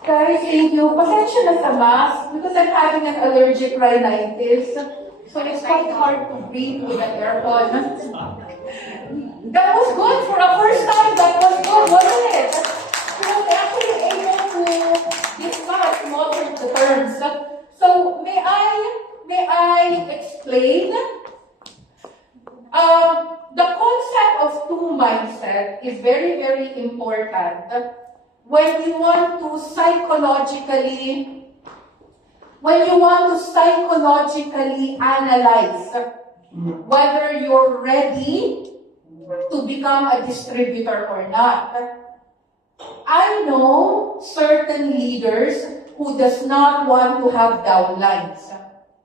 Guys, thank you. Pasensya na sa mask because I'm having an allergic rhinitis. So it's quite hard to breathe with an aircon. That was good for a first time. That was good, wasn't it? So we're actually able to discuss most of the terms. So may I explain? The concept of two mindset is very, very important when you want to psychologically analyze whether you're ready to become a distributor or not. I know certain leaders who does not want to have downlines,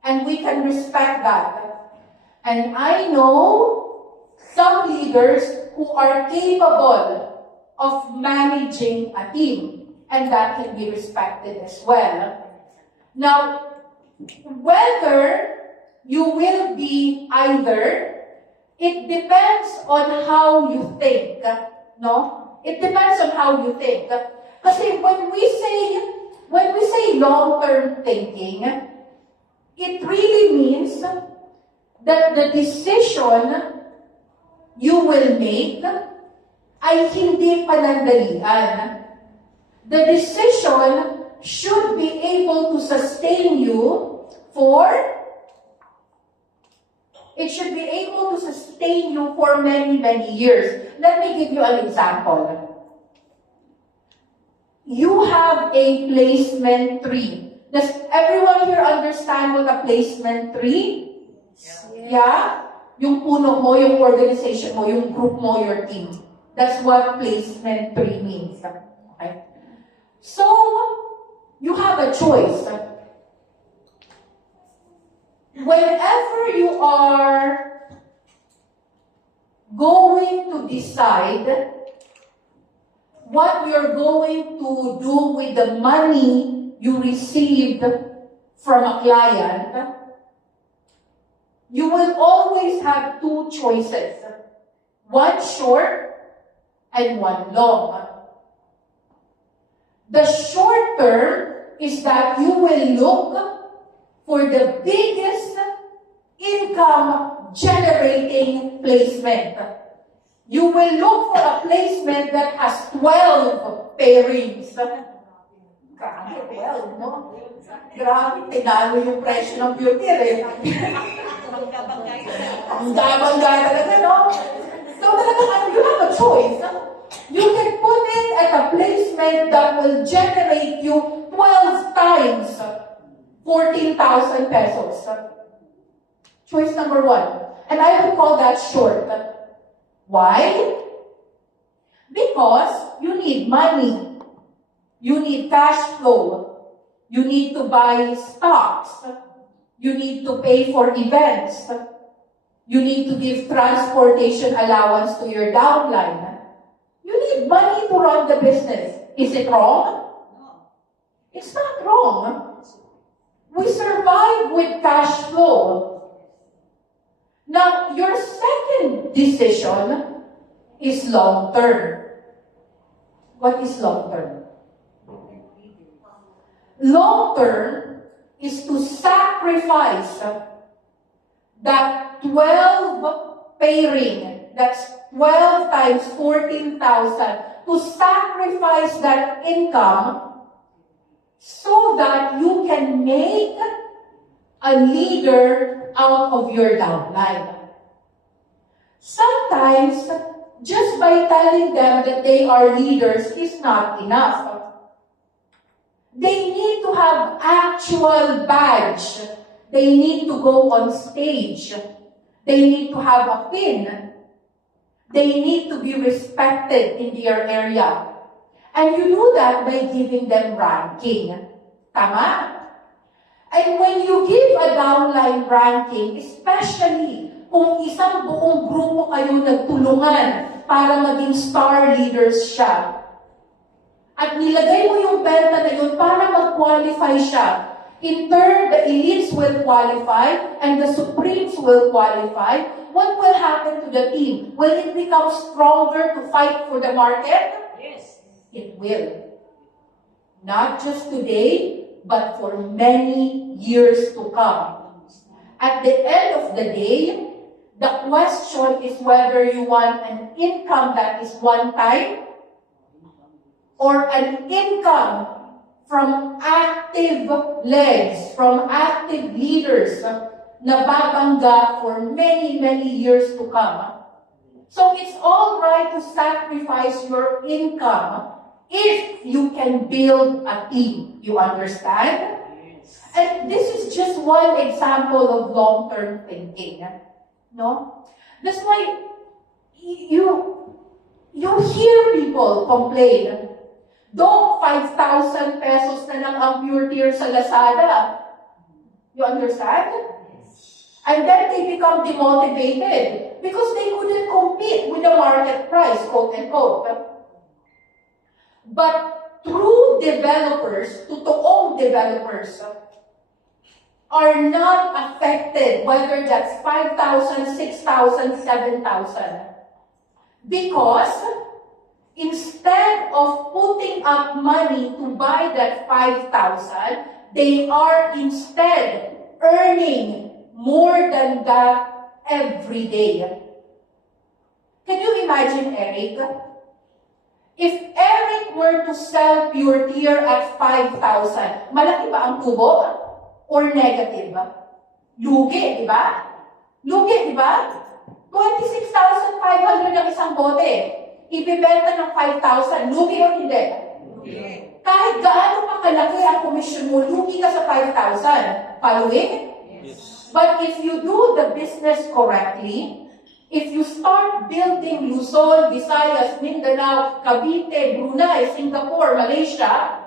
and we can respect that. And I know some leaders who are capable of managing a team, and that can be respected as well. Now, whether you will be either, it depends on how you think, no? It depends on how you think. Kasi when we say long-term thinking, it really means that the decision you will make ay hindi panandalian. The decision should be able to sustain you for many, many years. Let me give you an example. You have a placement tree. Does everyone here understand what a placement tree? Yeah? Yung puno mo, yung organization mo, yung group mo, your team. That's what placement tree means. Okay? So, you have a choice. Whenever you are going to decide what you're going to do with the money you received from a client, you will always have two choices. One short and one long. The short term is that you will look for the biggest income generating placement. You will look for a placement that has 12 pairings. Grabe, 12, no? Grabe, tinalo yung presyo ng beauty, eh. Ang gabang-gaya talaga, no? So talagang you have a choice. You can put it at a placement that will generate you 12 times 14,000 pesos. Choice number one. And I would call that short. Why? Because you need money. You need cash flow. You need to buy stocks. You need to pay for events. You need to give transportation allowance to your downline. You need money to run the business. Is it wrong? No. It's not wrong. We survive with cash flow. Now, your second decision is long-term. What is long-term? Long-term is to sacrifice that 12 pairing, that's 12 times 14,000, to sacrifice that income so that you can make a leader out of your downline. Sometimes, just by telling them that they are leaders is not enough. They need to have actual badge. They need to go on stage. They need to have a pin. They need to be respected in their area. And you do that by giving them ranking. Tama? And when you give a downline ranking, especially kung isang buong grupo kayo nagtulungan para maging star leaders siya, at nilagay mo yung benta na yun para mag-qualify siya, in turn, the elites will qualify and the supremes will qualify. What will happen to the team? Will it become stronger to fight for the market? Yes. It will. Not just today, but for many years to come. At the end of the day, the question is whether you want an income that is one time or an income from active legs, from active leaders na babangga for many, many years to come. So it's all right to sacrifice your income if you can build a team. You understand? And this is just one example of long-term thinking. No? That's why you hear people complain, "Dong, 5,000 pesos na lang ang pure tier sa Lazada." You understand? And then they become demotivated because they couldn't compete with the market price, quote unquote. But true developers, totoong developers, are not affected whether that's 5,000, 6,000, 7,000. Because instead of putting up money to buy that 5,000, they are instead earning more than that every day. Can you imagine Eric? If Eric were to sell pure tier at 5,000, malaki ba ang tubo? Or negative? Lugi, di ba? Lugi, di ba? 26,500 ang isang bote. Ibibenta ng 5,000. Lugi o hindi? Lugi. Kahit gaano pa kalaki ang komisyon mo, lugi ka sa 5,000. Following? Yes. But if you do the business correctly, if you start building Luzon, Visayas, Mindanao, Cavite, Brunei, Singapore, Malaysia,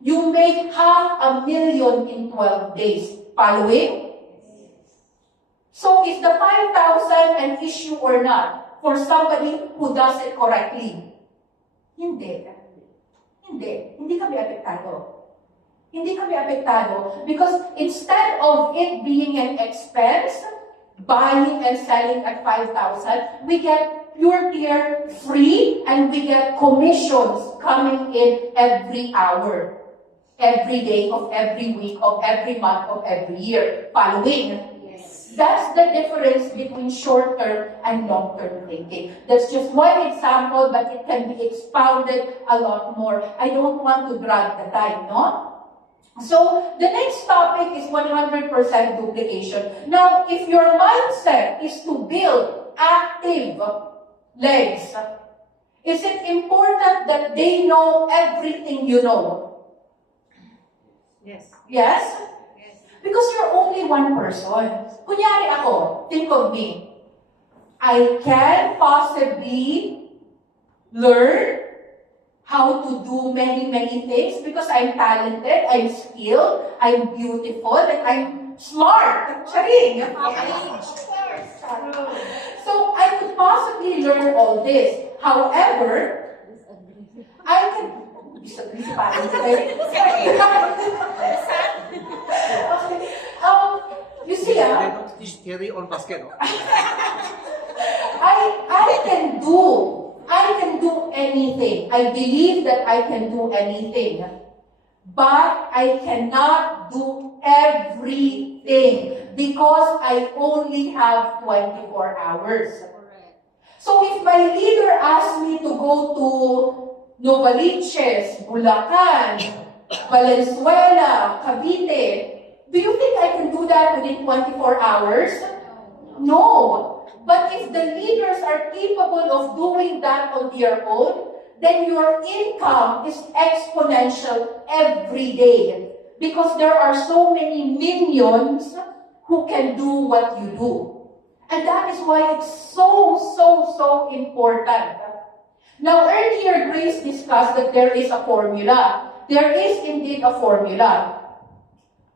you make 500,000 in 12 days. Following? So is the 5,000 an issue or not for somebody who does it correctly? Hindi. Hindi kami apektado. Hindi kami apektado because instead of it being an expense, buying and selling at 5,000, we get pure tier free and we get commissions coming in every hour, every day of every week of every month of every year. Following? Yes. That's the difference between short-term and long-term thinking. That's just one example, but it can be expounded a lot more. I don't want to drag the time, no? So, the next topic is 100% duplication. Now, if your mindset is to build active legs, is it important that they know everything you know? Yes. Yes? Yes. Because you're only one person. Kunyari ako, think of me. I can possibly learn how to do many, many things because I'm talented, I'm skilled, I'm beautiful, and I'm smart. Charing! So I could possibly learn all this. However, I can... You see, they don't teach theory on basket. I can do anything. I believe that I can do anything. But I cannot do everything because I only have 24 hours. So if my leader asks me to go to Novaliches, Bulacan, Valenzuela, Cavite, do you think I can do that within 24 hours? No. But if the leaders are capable of doing that on their own, then your income is exponential every day. Because there are so many minions who can do what you do. And that is why it's so important. Now, earlier Grace discussed that there is a formula. There is indeed a formula.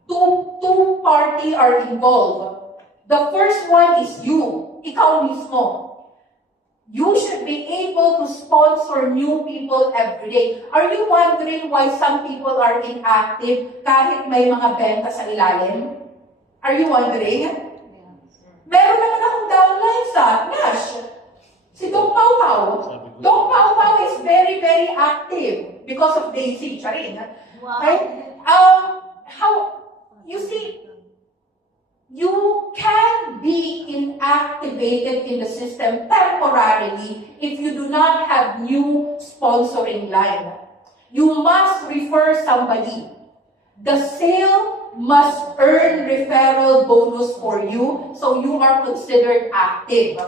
Two parties are involved. The first one is you. Ikaw mismo. You should be able to sponsor new people every day. Are you wondering why some people are inactive kahit may mga benta sa ilalim? Are you wondering? Meron naman akong downline sa Nash. Si Dong Pau Pau. Dong Pau Pau is very, very active. because of Daisy, Charing. Wow. Right? You see, you can be inactivated in the system temporarily if you do not have new sponsoring line. You must refer somebody. The sale must earn referral bonus for you, so you are considered active.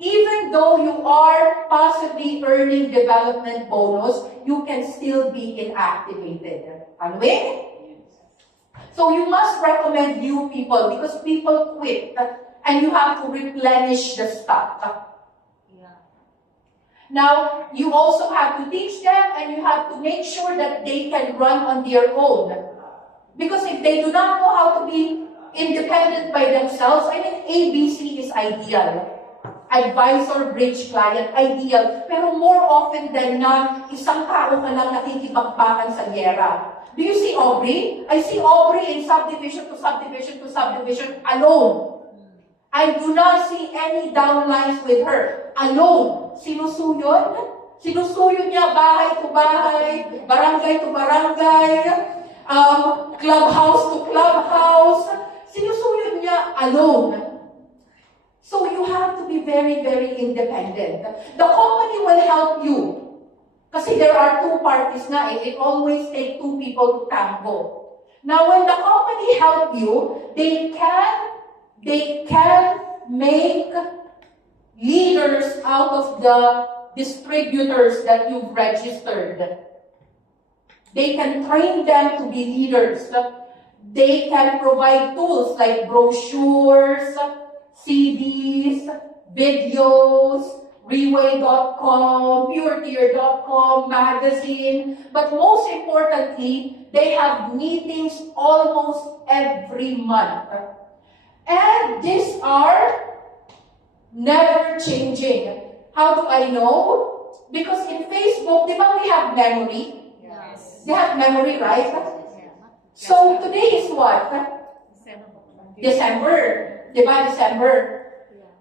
Even though you are possibly earning development bonus, you can still be inactivated. Anyway? So you must recommend new people because people quit and you have to replenish the stock. Yeah. Now, you also have to teach them and you have to make sure that they can run on their own. Because if they do not know how to be independent by themselves, I mean, ABC is ideal. Advisor, bridge client, ideal. Pero more often than not, isang tao ka lang nakikipagbakan sa gera. Do you see Aubrey? I see Aubrey in subdivision to subdivision to subdivision alone. I do not see any downlines with her. Alone. Sinusuyod? Sinusuyod niya bahay to bahay, barangay to barangay, clubhouse to clubhouse. Sinusuyod niya alone. So you have to be very, very independent. The company will help you. Kasi there are two parties na eh. It always takes two people to tango. Now, when the company help you, they can make leaders out of the distributors that you've registered. They can train them to be leaders. They can provide tools like brochures, CDs, videos, Reway.com, PureTier.com, magazine. But most importantly, they have meetings almost every month. And these are never changing. How do I know? Because in Facebook, di ba we have memory? Yes. They have memory, right? So today is what? December. Di ba, December?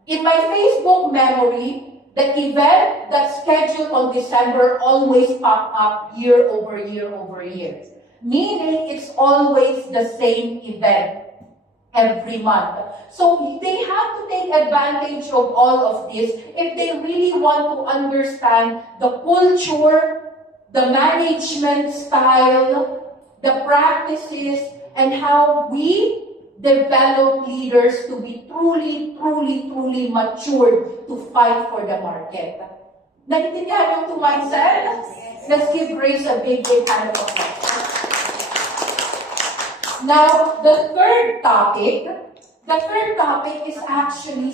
In my Facebook memory, the event that's scheduled on December always pop up year over year over year. Meaning it's always the same event every month. So they have to take advantage of all of this if they really want to understand the culture, the management style, the practices, and how we develop leaders to be truly matured to fight for the market. Naintindihan yung two mindset? Let's give Grace a big hand of applause. Now, the third topic is actually